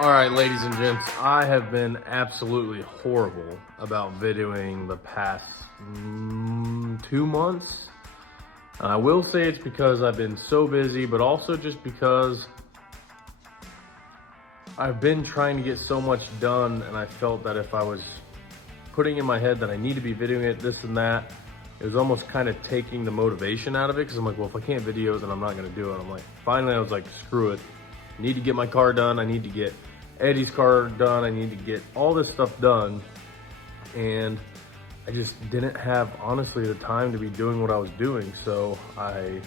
All right, ladies and gents, I have been absolutely horrible about videoing the past 2 months. I will say it's because I've been so busy, but also just because I've been trying to get so much done, and I felt that if I was putting in my head that I need to be videoing it, this and that, it was almost kind of taking the motivation out of it, because I'm like, well, if I can't video, then I'm not gonna do it. I'm like, finally, I was like, screw it. I need to get my car done. I need to get Eddie's car done. I need to get all this stuff done. And I just didn't have, honestly, the time to be doing what I was doing. So I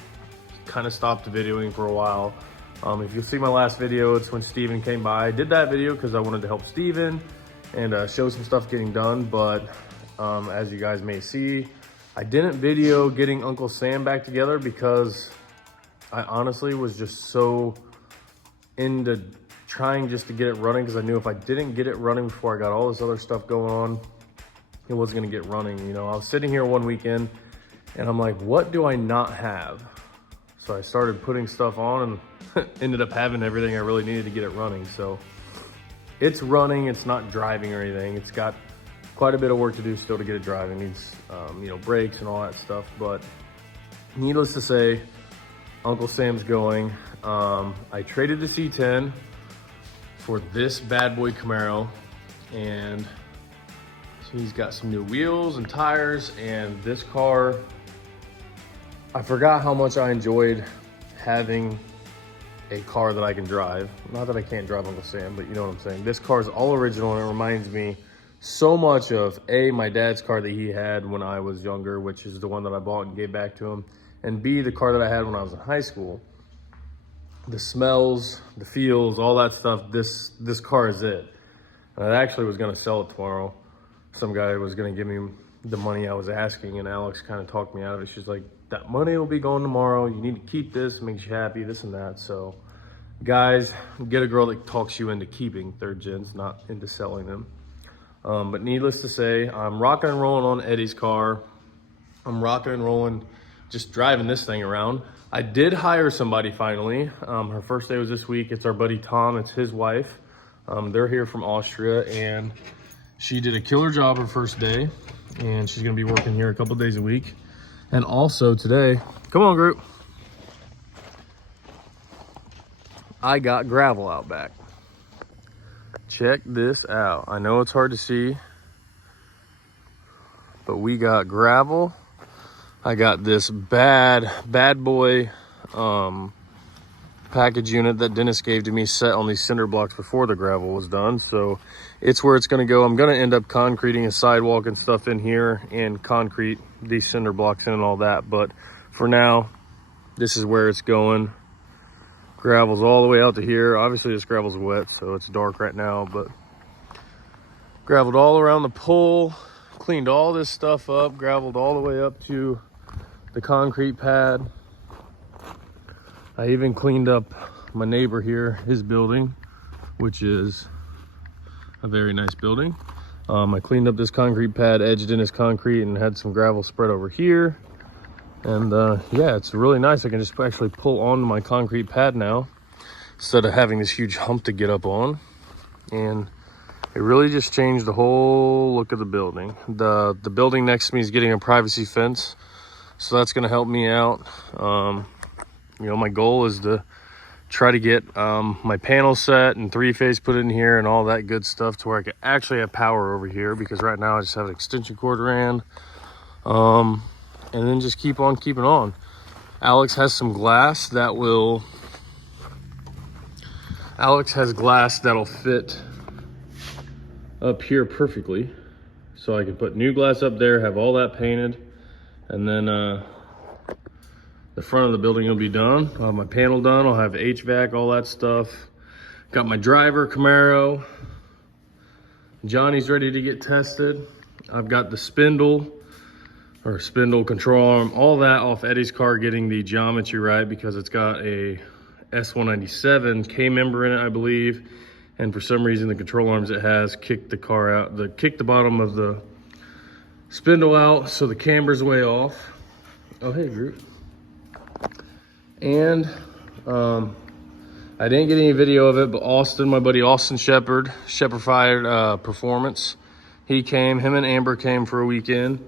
kind of stopped videoing for a while. If you'll see my last video, it's when Steven came by. I did that video because I wanted to help Steven and show some stuff getting done. But as you guys may see, I didn't video getting Uncle Sam back together because I honestly was just so into trying just to get it running, because I knew if I didn't get it running before I got all this other stuff going on, it wasn't gonna get running. You know, I was sitting here one weekend and I'm like, what do I not have? So I started putting stuff on and ended up having everything I really needed to get it running. So it's running, it's not driving or anything. It's got quite a bit of work to do still to get it driving. It needs, you know, brakes and all that stuff. But needless to say, Uncle Sam's going. I traded the C10 for this bad boy Camaro, and so he's got some new wheels and tires. And this car, I forgot how much I enjoyed having a car that I can drive. Not that I can't drive Uncle Sam, but you know what I'm saying. This car is all original, and it reminds me so much of my dad's car that he had when I was younger, which is the one that I bought and gave back to him, and B, the car that I had when I was in high school. The smells, the feels, all that stuff, this car is it. And I actually was gonna sell it tomorrow. Some guy was gonna give me the money I was asking, and Alex kind of talked me out of it. She's like, that money will be going tomorrow. You need to keep this, makes you happy, this and that. So guys, get a girl that talks you into keeping third gens, not into selling them. But needless to say, I'm rocking and rolling on Eddie's car. I'm rocking and rolling, just driving this thing around. I did hire somebody finally. Her first day was this week. It's our buddy Tom, it's his wife. They're here from Austria, and she did a killer job her first day, and she's gonna be working here a couple days a week. And also today, come on group, I got gravel out back. Check this out. I know it's hard to see, but we got gravel. I got this bad boy package unit that Dennis gave to me set on these cinder blocks before the gravel was done. So it's where it's gonna go. I'm gonna end up concreting a sidewalk and stuff in here and concrete these cinder blocks in and all that. But for now, this is where it's going. Gravel's all the way out to here. Obviously this gravel's wet, so it's dark right now, but graveled all around the pole, cleaned all this stuff up, graveled all the way up to the concrete pad. I even cleaned up my neighbor here, his building, which is a very nice building. I cleaned up this concrete pad, edged in his concrete, and had some gravel spread over here. And yeah, it's really nice. I can just actually pull onto my concrete pad now instead of having this huge hump to get up on. And it really just changed the whole look of the building. The building next to me is getting a privacy fence, so that's gonna help me out. You know, my goal is to try to get my panel set and 3-phase put in here and all that good stuff to where I can actually have power over here, because right now I just have an extension cord ran. And then just keep on keeping on. Alex has some glass that will, Alex has glass that'll fit up here perfectly. So I can put new glass up there, have all that painted, and then the front of the building will be done. I'll have my panel done, I'll have HVAC, all that stuff. Got my driver, Camaro. Johnny's ready to get tested. I've got the spindle control arm, all that off Eddie's car, getting the geometry right, because it's got a S197 K member in it, I believe. And for some reason, the control arms it has kicked the car out, kicked the bottom of the spindle out, so the camber's way off. Oh, hey, Groot. And I I didn't get any video of it, but Austin, my buddy Austin Shepard Fired Performance, he came, him and Amber came for a weekend,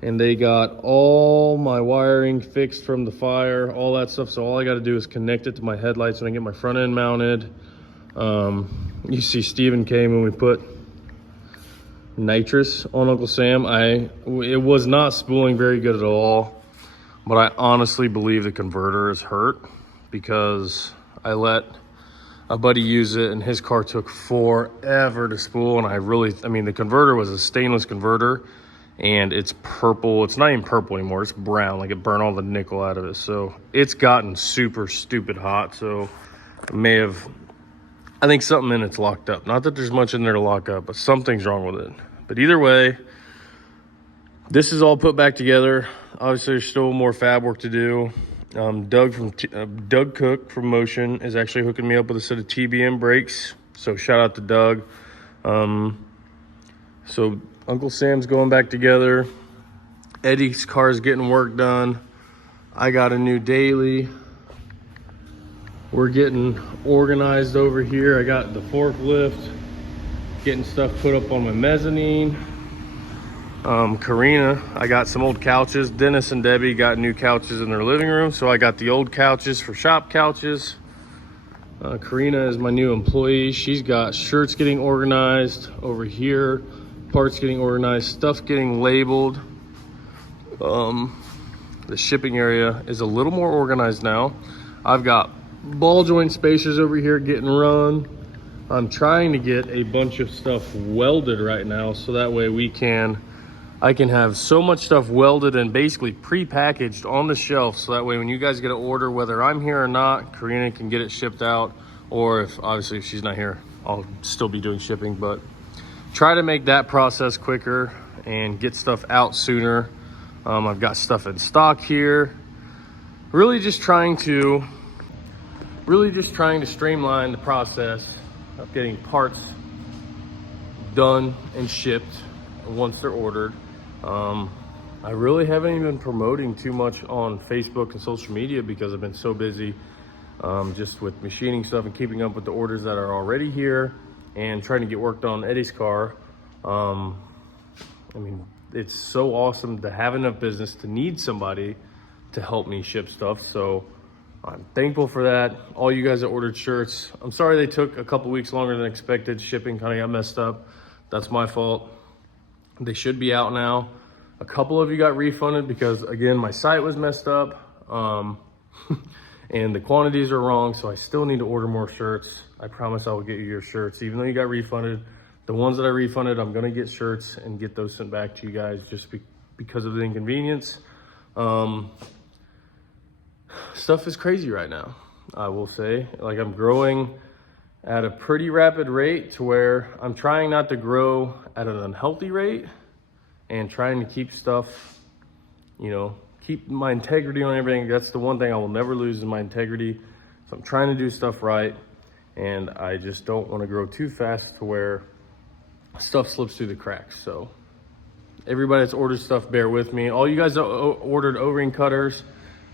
and they got all my wiring fixed from the fire, all that stuff. So all I got to do is connect it to my headlights when I get my front end mounted. You see Steven came and we put nitrous on Uncle Sam. It was not spooling very good at all, but I honestly believe the converter is hurt because I let a buddy use it and his car took forever to spool. And I mean, the converter was a stainless converter and it's purple. It's not even purple anymore. It's brown, like it burned all the nickel out of it. So it's gotten super stupid hot. So I think something in it's locked up. Not that there's much in there to lock up, but something's wrong with it. But either way, this is all put back together. Obviously, there's still more fab work to do. Doug Cook from Motion is actually hooking me up with a set of TBM brakes. So shout out to Doug. So Uncle Sam's going back together. Eddie's car is getting work done. I got a new daily. We're getting organized over here. I got the forklift, getting stuff put up on my mezzanine. Karina, I got some old couches. Dennis and Debbie got new couches in their living room, so I got the old couches for shop couches. Karina is my new employee. She's got shirts getting organized over here, parts getting organized, stuff getting labeled. The shipping area is a little more organized now. I've got ball joint spacers over here getting run. I'm trying to get a bunch of stuff welded right now, so that way I can have so much stuff welded and basically pre-packaged on the shelf, so that way when you guys get an order, whether I'm here or not, Karina can get it shipped out, or obviously if she's not here, I'll still be doing shipping. But try to make that process quicker and get stuff out sooner. I've got stuff in stock here. Really just trying to streamline the process of getting parts done and shipped once they're ordered. I really haven't even been promoting too much on Facebook and social media because I've been so busy just with machining stuff and keeping up with the orders that are already here and trying to get work done on Eddie's car. I mean, it's so awesome to have enough business to need somebody to help me ship stuff. So I'm thankful for that. All you guys that ordered shirts, I'm sorry they took a couple weeks longer than expected. Shipping kind of got messed up. That's my fault. They should be out now. A couple of you got refunded because, again, my site was messed up and the quantities are wrong, so I still need to order more shirts. I promise I will get you your shirts. Even though you got refunded, the ones that I refunded, I'm gonna get shirts and get those sent back to you guys just because of the inconvenience. Stuff is crazy right now, I will say. Like, I'm growing at a pretty rapid rate to where I'm trying not to grow at an unhealthy rate and trying to keep stuff, keep my integrity on everything. That's the one thing I will never lose, is my integrity. So I'm trying to do stuff right, and I just don't want to grow too fast to where stuff slips through the cracks. So everybody that's ordered stuff, bear with me. All you guys that ordered O-ring cutters,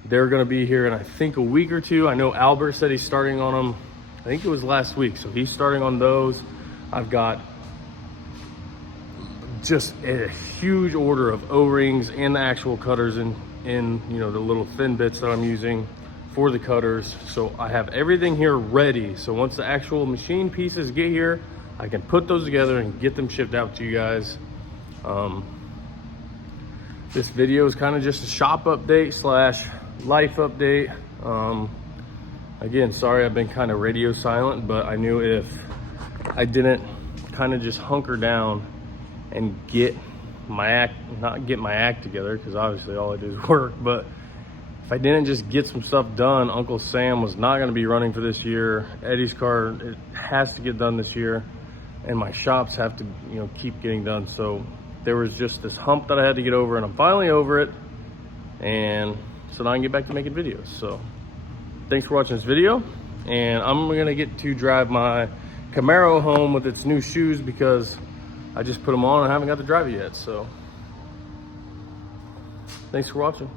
they're gonna be here in I think a week or two. I know Albert said he's starting on them, I think it was last week, so he's starting on those. I've got just a huge order of O-rings and the actual cutters in the little thin bits that I'm using for the cutters. So I have everything here ready. So once the actual machine pieces get here, I can put those together and get them shipped out to you guys. This video is kind of just a shop update / life update. Again, sorry I've been kind of radio silent, but I knew if I didn't kind of just hunker down and not get my act together, because obviously all I do is work, but if I didn't just get some stuff done, Uncle Sam was not going to be running for this year. Eddie's car, it has to get done this year, and my shops have to keep getting done. So there was just this hump that I had to get over, and I'm finally over it, and so now I can get back to making videos. So thanks for watching this video, and I'm gonna get to drive my Camaro home with its new shoes because I just put them on and I haven't got to drive it yet. So thanks for watching.